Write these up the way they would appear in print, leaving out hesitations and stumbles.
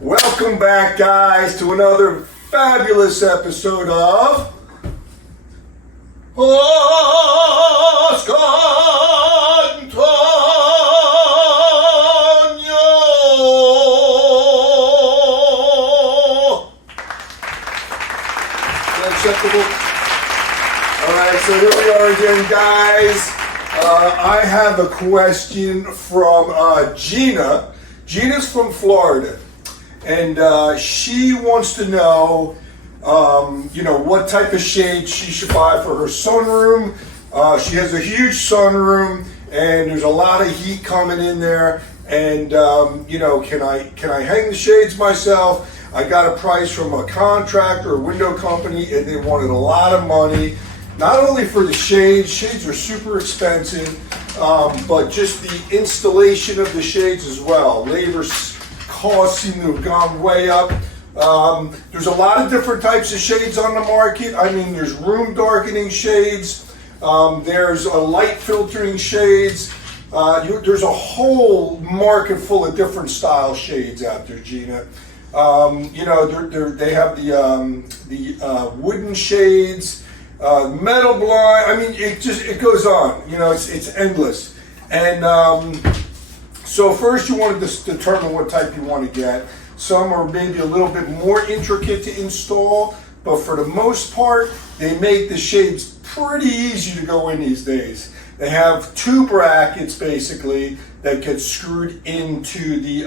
Welcome back, guys, to another fabulous episode of Ask Antonio. Acceptable? Alright, so here we are again, guys. I have a question from Gina. Gina's from Florida. And she wants to know, what type of shade she should buy for her sunroom. She has a huge sunroom, and there's a lot of heat coming in there. And can I hang the shades myself? I got a price from a contractor, a window company, and they wanted a lot of money. Not only for the shades. Shades are super expensive, but just the installation of the shades as well. Labor costs seem to have gone way up. There's a lot of different types of shades on the market. I mean, there's room darkening shades. There's a light filtering shades. There's a whole market full of different style shades out there, Gina. They have the wooden shades, metal blind. I mean, it goes on. It's endless. And so first you want to determine what type you want to get. Some are maybe a little bit more intricate to install, but for the most part, they make the shades pretty easy to go in these days. They have two brackets basically that get screwed into the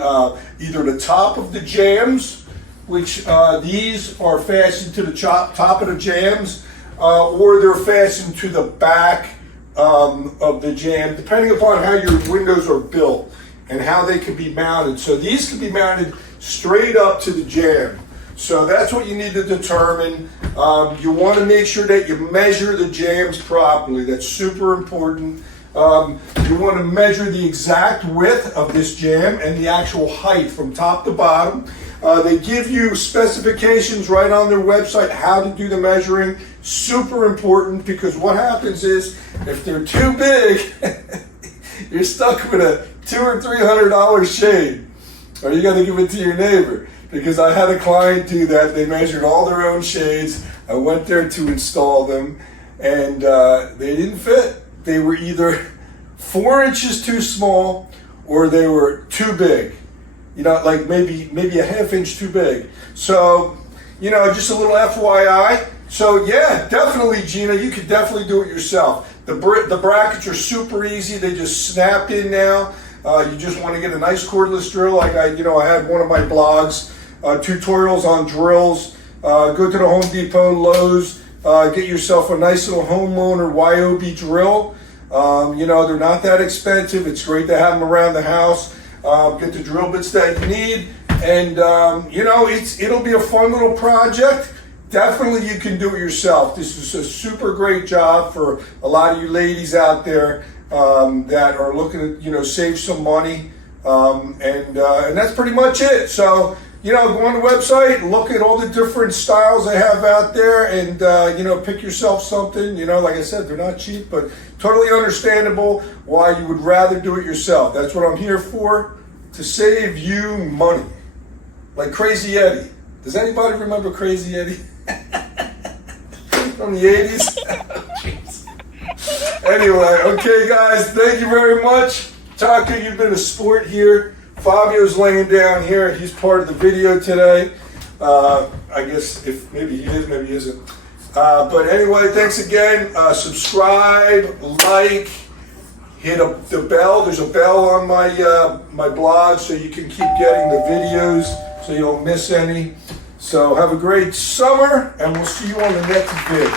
either the top of the jambs, which these are fastened to the top of the jambs, or they're fastened to the back of the jamb, depending upon how your windows are built and how they can be mounted. So these can be mounted straight up to the jamb. So that's what you need to determine. You want to make sure that you measure the jambs properly. That's super important. You want to measure the exact width of this jamb and the actual height from top to bottom. They give you specifications right on their website how to do the measuring. Super important, because what happens is if they're too big, you're stuck with a $200 or $300 shade, or you got to give it to your neighbor. Because I had a client do that. They measured all their own shades. I went there to install them, and they didn't fit. They were either 4 inches too small, or they were too big. Like maybe a ½ inch too big. So, just a little FYI. So yeah, definitely, Gina, you could definitely do it yourself. The brackets are super easy. They just snap in now. You just want to get a nice cordless drill. Like I had one of my blogs, tutorials on drills. Go to the Home Depot, Lowe's, get yourself a nice little homeowner YOB drill. They're not that expensive. It's great to have them around the house. Get the drill bits that you need, and it'll be a fun little project. Definitely you can do it yourself. This is a super great job for a lot of you ladies out there that are looking to save some money, and that's pretty much it. So go on the website, look at all the different styles they have out there, and pick yourself something. Like I said, they're not cheap, but totally understandable why you would rather do it yourself. That's what I'm here for, to save you money. Like Crazy Eddie. Does anybody remember Crazy Eddie? From the 80s? Anyway, okay guys, thank you very much. Taka, you've been a sport here. Fabio's laying down here. He's part of the video today. I guess if maybe he is, maybe he isn't. But anyway, thanks again. Subscribe, like, hit the bell. There's a bell on my blog, so you can keep getting the videos so you don't miss any. So have a great summer, and we'll see you on the next vid.